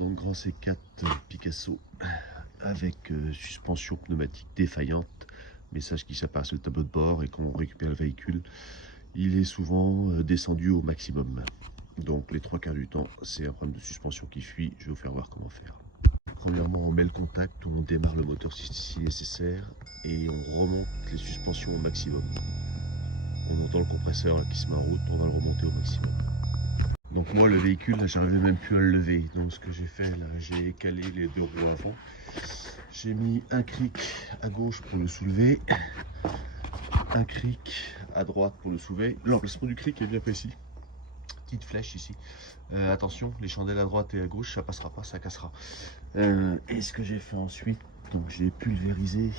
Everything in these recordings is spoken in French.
Donc grand C4 Picasso avec suspension pneumatique défaillante. Message qui s'apparaît sur le tableau de bord, et quand on récupère le véhicule, il est souvent descendu au maximum. Donc les 3/4 du temps, c'est un problème de suspension qui fuit. Je vais vous faire voir comment faire. Premièrement, on met le contact, on démarre le moteur si nécessaire et on remonte les suspensions au maximum. On entend le compresseur là, qui se met en route, on va le remonter au maximum. Donc moi le véhicule, j'arrivais même plus à le lever. Donc ce que j'ai fait là, j'ai calé les deux roues avant. J'ai mis un cric à gauche pour le soulever, un cric à droite pour le soulever. L'emplacement du cric est bien précis. Petite flèche ici. Attention, les chandelles à droite et à gauche, ça passera pas, ça cassera. Et ce que j'ai fait ensuite, donc j'ai pulvérisé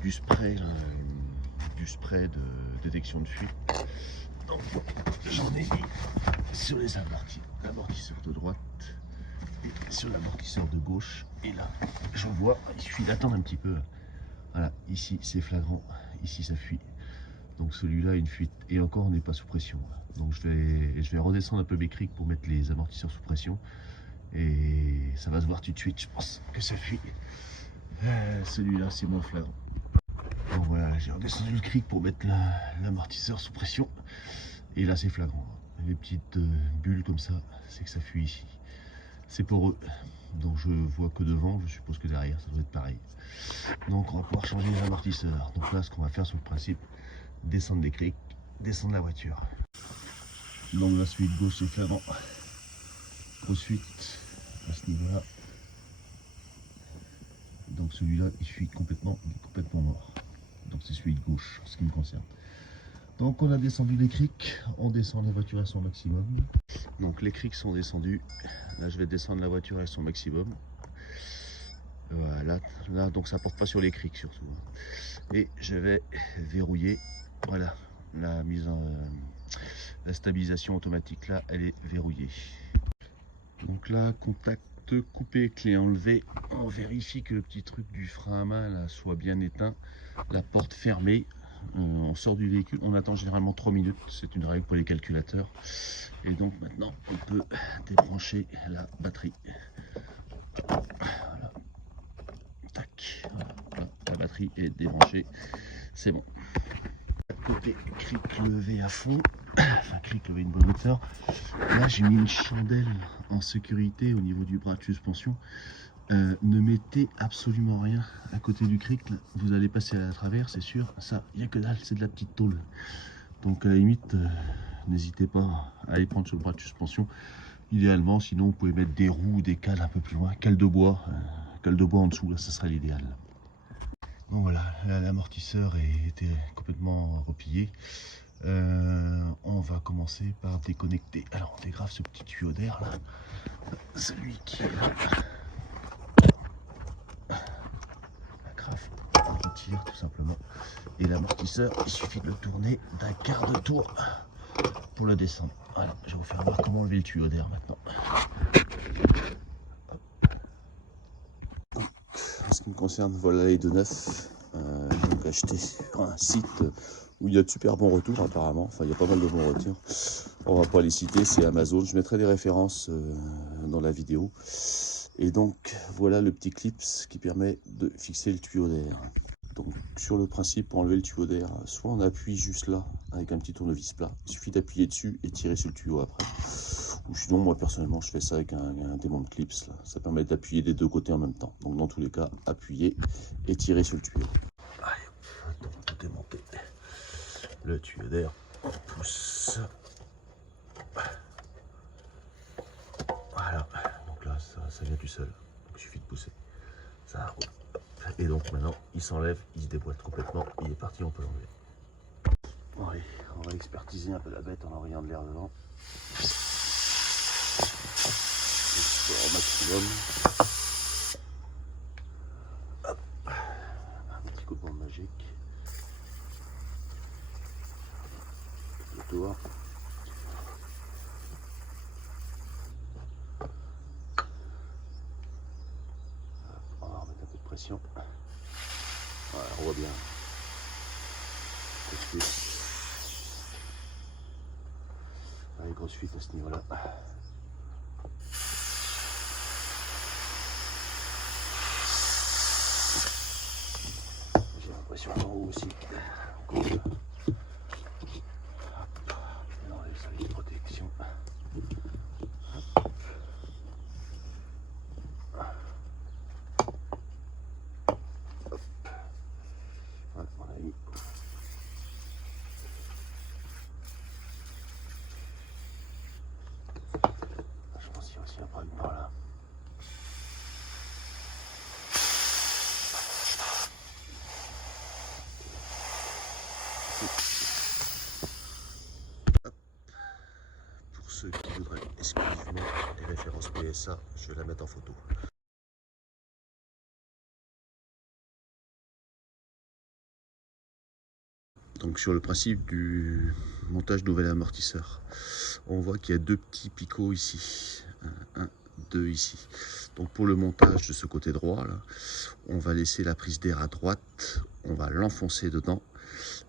du spray de détection de fuite. Donc j'en ai mis sur les l'amortisseur de droite et sur l'amortisseur de gauche. Et là, j'en vois, il suffit d'attendre un petit peu. Voilà, ici c'est flagrant, ici ça fuit. Donc celui-là a une fuite. Et encore, on n'est pas sous pression. Donc je vais redescendre un peu mes crics pour mettre les amortisseurs sous pression. Et ça va se voir tout de suite, je pense que ça fuit. Celui-là, c'est moins flagrant. Donc voilà, j'ai redescendu le cric pour mettre l'amortisseur sous pression. Et là, c'est flagrant. Les petites bulles comme ça, c'est que ça fuit ici. C'est poreux. Donc je vois que devant, je suppose que derrière, ça doit être pareil. Donc on va pouvoir changer les amortisseurs. Donc là, ce qu'on va faire sur le principe, descendre les crics, descendre la voiture. Donc la suite gauche, c'est flagrant. Grosse fuite à ce niveau-là. Donc celui-là, il fuit complètement, il est complètement mort. Donc c'est celui de gauche, en ce qui me concerne. Donc on a descendu les crics, on descend la voiture à son maximum. Donc les crics sont descendus. Là je vais descendre la voiture à son maximum. Voilà, là donc ça porte pas sur les crics surtout. Et je vais verrouiller. Voilà, la stabilisation automatique là, elle est verrouillée. Donc là, contact coupé, clé enlevée. On vérifie que le petit truc du frein à main là soit bien éteint. La porte fermée. On sort du véhicule, on attend généralement 3 minutes, c'est une règle pour les calculateurs. Et donc maintenant on peut débrancher la batterie. Voilà. Tac. Voilà. La batterie est débranchée, c'est bon. Côté cric levé à fond, enfin cric levé une bonne hauteur. Là j'ai mis une chandelle en sécurité au niveau du bras de suspension. Ne mettez absolument rien à côté du cric, là. Vous allez passer à travers, c'est sûr. Ça, il n'y a que dalle, c'est de la petite tôle. Donc à la limite, n'hésitez pas à aller prendre sur le bras de suspension. Idéalement, sinon vous pouvez mettre des roues ou des cales un peu plus loin. Cale de bois en dessous, là, ça serait l'idéal. Donc voilà, l'amortisseur était complètement replié. On va commencer par déconnecter. Alors on dégrave ce petit tuyau d'air là, celui qui est là. La graffe, on retire tout simplement. Et l'amortisseur, il suffit de le tourner d'un quart de tour pour le descendre. Voilà, je vais vous faire voir comment enlever le tuyau d'air maintenant. En ce qui me concerne, voilà les deux neufs. J'ai acheté sur un site où il y a de super bons retours apparemment. Enfin, il y a pas mal de bons retours. On va pas les citer, c'est Amazon. Je mettrai des références dans la vidéo. Et donc, voilà le petit clip qui permet de fixer le tuyau d'air. Donc, sur le principe, pour enlever le tuyau d'air, soit on appuie juste là avec un petit tournevis plat. Il suffit d'appuyer dessus et tirer sur le tuyau après. Ou sinon, moi personnellement, je fais ça avec un démon de clips. Là. Ça permet d'appuyer des deux côtés en même temps. Donc, dans tous les cas, appuyer et tirer sur le tuyau. Allez, donc tout est monté. Le tuyau d'air, on pousse. Voilà. Donc là, ça vient tout seul. Donc, il suffit de pousser. Ça roule. Et donc maintenant, il s'enlève, il se déboîte complètement. Il est parti, on peut l'enlever. Bon, allez, on va expertiser un peu la bête en envoyant de l'air dedans. Au maximum. Hop. Un petit coup de bande magique. Le tour. On va remettre un peu de pression. Voilà, on voit bien. Grosse fuite. Allez, grosse fuite à ce niveau-là. sur en haut aussi. Donc, on enlève sa ligne de protection. Voilà, on a mis. Je pense qu'il y a aussi un problème par là. Pour ceux qui voudraient exclusivement les références PSA, je vais la mettre en photo. Donc sur le principe du montage nouvel amortisseur, on voit qu'il y a deux petits picots ici, un, deux ici. Donc pour le montage de ce côté droit, là, on va laisser la prise d'air à droite, on va l'enfoncer dedans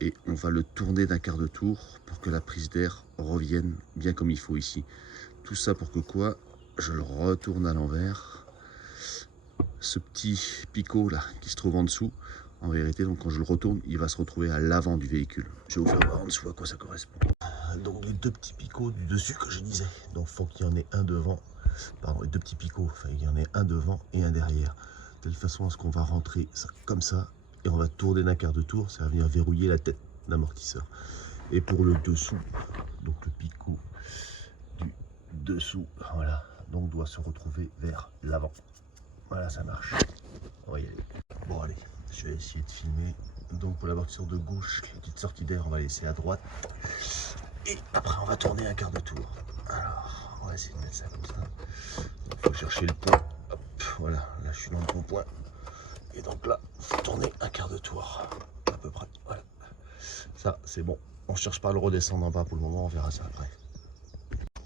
et on va le tourner d'un quart de tour pour que la prise d'air revienne bien comme il faut ici. Tout ça pour que quoi? Je le retourne à l'envers. Ce petit picot là qui se trouve en dessous, en vérité, donc quand je le retourne, il va se retrouver à l'avant du véhicule. Je vais vous faire voir en dessous à quoi ça correspond. Donc les deux petits picots du dessus que je disais. Donc il faut qu'il y en ait un devant. Pardon, les deux petits picots, enfin il y en ait un devant et un derrière. De telle façon à ce qu'on va rentrer ça, comme ça et on va tourner d'un quart de tour. Ça va venir verrouiller la tête d'amortisseur. Et pour le dessous, donc le picot du dessous, voilà, donc doit se retrouver vers l'avant. Voilà, ça marche. On va y aller. Bon allez, je vais essayer de filmer. Donc pour l'amortisseur de gauche, la petite sortie d'air, on va laisser à droite. Et après on va tourner un quart de tour. Alors, on va essayer de mettre ça comme ça. Il faut chercher le point. Hop, voilà, là je suis dans le bon point. Et donc là, il faut tourner un quart de tour. À peu près, voilà. Ça, c'est bon. On ne cherche pas à le redescendre en bas pour le moment, on verra ça après.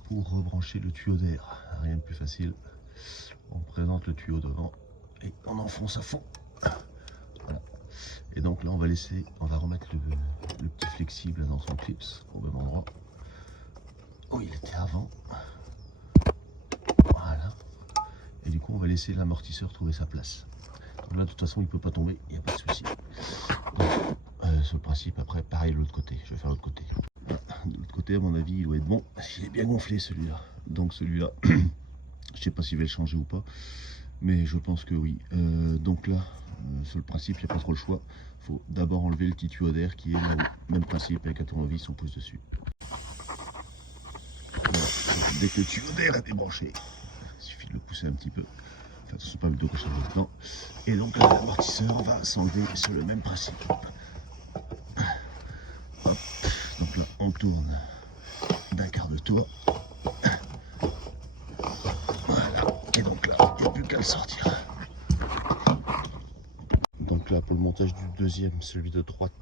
Pour rebrancher le tuyau d'air, rien de plus facile. On présente le tuyau devant et on enfonce à fond. Voilà. Et donc là on va remettre le petit flexible dans son clips au même endroit où il était avant. Voilà. Et du coup on va laisser l'amortisseur trouver sa place. Donc là de toute façon il ne peut pas tomber, il n'y a pas de souci. Donc sur le principe après pareil de l'autre côté, je vais faire l'autre côté. De l'autre côté à mon avis il doit être bon, parce qu'il est bien gonflé celui-là. Donc celui-là, je sais pas s'il va le changer ou pas. Mais je pense que oui. Donc là, sur le principe, il n'y a pas trop le choix. Il faut d'abord enlever le petit tuyau d'air qui est là-haut. Même principe, avec un tournevis, on pose dessus. Voilà. Dès que le tuyau d'air est débranché, il suffit de le pousser un petit peu. Enfin, attention pas de recharger dedans. Et donc là, l'amortisseur va s'enlever sur le même principe. Hop. Donc là, on tourne d'un quart de tour. Voilà. Et donc là, il n'y a plus qu'à le sortir. Donc là pour le montage du deuxième, celui de droite,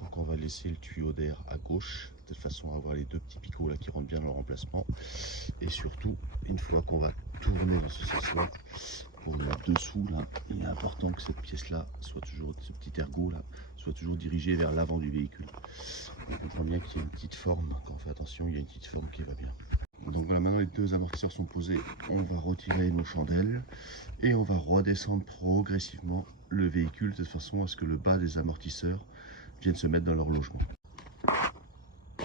donc on va laisser le tuyau d'air à gauche, de telle façon à avoir les deux petits picots là qui rentrent bien dans le remplacement. Et surtout, une fois qu'on va tourner dans ce sens-là, pour le dessous là, il est important que cette pièce là soit toujours, ce petit ergot là, soit toujours dirigé vers l'avant du véhicule. On comprend bien qu'il y a une petite forme, quand on fait attention, il y a une petite forme qui va bien. Donc voilà, maintenant les deux amortisseurs sont posés, on va retirer nos chandelles et on va redescendre progressivement le véhicule de façon à ce que le bas des amortisseurs viennent se mettre dans leur logement.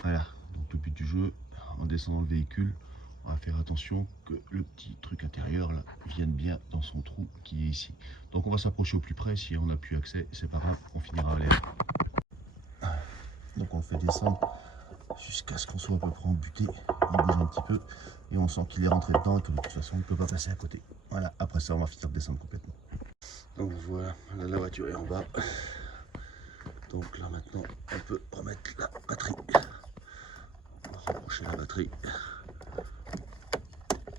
Voilà, donc le but du jeu, en descendant le véhicule, on va faire attention que le petit truc intérieur là vienne bien dans son trou qui est ici. Donc on va s'approcher au plus près, si on n'a plus accès, c'est pas grave, on finira à l'air. Donc on le fait descendre jusqu'à ce qu'on soit à peu près embuté, il bouge un petit peu et on sent qu'il est rentré dedans et que de toute façon il ne peut pas passer à côté. Voilà, après ça on va finir de descendre complètement. Donc voilà, là, la voiture est en bas. Donc là maintenant on peut remettre la batterie. On va rebrancher la batterie.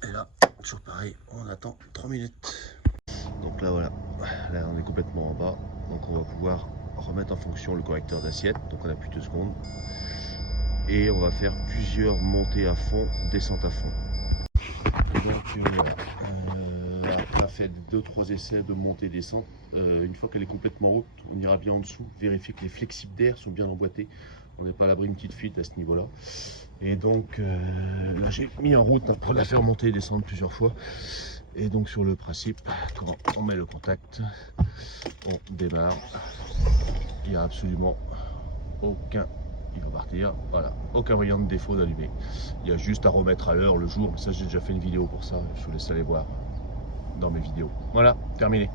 Et là, toujours pareil, on attend 3 minutes. Donc là voilà, là on est complètement en bas. Donc on va pouvoir remettre en fonction le correcteur d'assiette. Donc on a plus de 2 secondes. Et on va faire plusieurs montées à fond, descentes à fond. Et donc voilà, on a fait 2-3 essais de montée descente. Une fois qu'elle est complètement haute, on ira bien en dessous, vérifier que les flexibles d'air sont bien emboîtés. On n'est pas à l'abri d'une petite fuite à ce niveau-là. Et donc là j'ai mis en route pour la faire monter et descendre plusieurs fois. Et donc sur le principe, quand on met le contact, on démarre. il n'y a absolument aucun, il va partir, voilà, aucun voyant de défaut d'allumé. Il y a juste à remettre à l'heure le jour, mais ça j'ai déjà fait une vidéo pour ça, je vous laisse aller voir dans mes vidéos. Voilà, terminé.